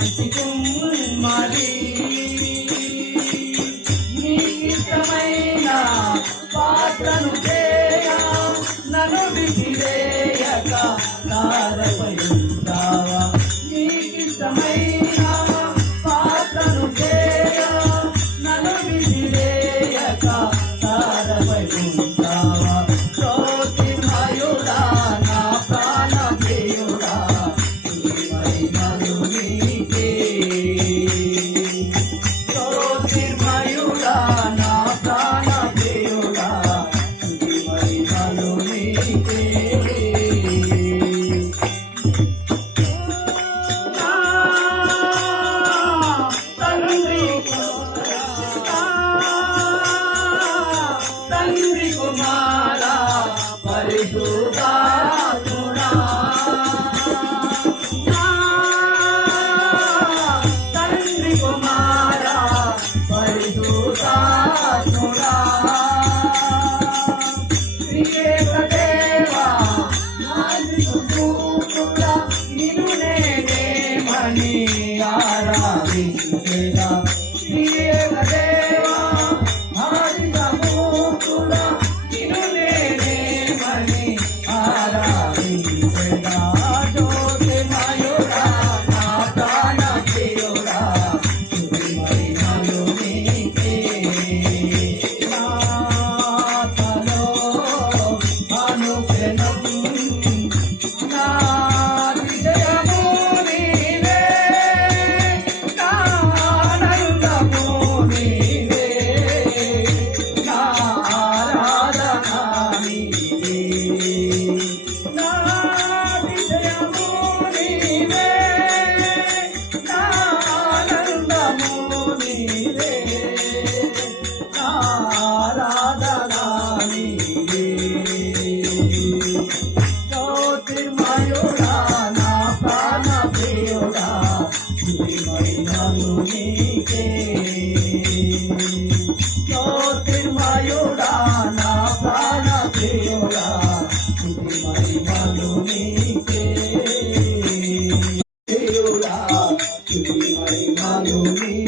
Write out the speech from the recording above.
మంచి కుమ్మరి నీకిష్టమైన పాత్రను చేయ నన్ను విసిరేయక నారపై ఉంటావా నీకిష్టమైన పాత్రను చేయ నన్ను విసిరేయక నారపై ఉంటావా జ్యోతిర్మయుడా నా ప్రాణ ప్రియుడా జ్యోతిర్మయుడా నా ప్రాణ ప్రియుడా మహిమలు నీకే తండ్రి కుమార పరిశుద్ధాత్ముడా తండ్రి కుమార పరిశుద్ధాత్ముడా త్రియేక దేవా నాదికుడా నిన్ను నేనేమని ఆరాధించేదా త్రియేక దేవా నాదికుడా నిన్ను నేనేమని ఆరాధించేదా జ్యోతిర్మయుడా నా ప్రాణ ప్రియుడా మహిమలు నీకే నాతలో అనుక్షణం నా విజయము నీవే నా ఆనందము నీవే నా ఆరాధన నీవే నా విజయము నీవే నా ఆనందము నీవే నా ఆరాధన నీవే జ్యోతిర్మయుడా నా ప్రాణ ప్రియుడా మహిమలు నీకే జ్యోతిర్మయుడా నా ప్రాణ ప్రియుడా మహిమలు నీకే ప్రియుడా మహిమలు నీకే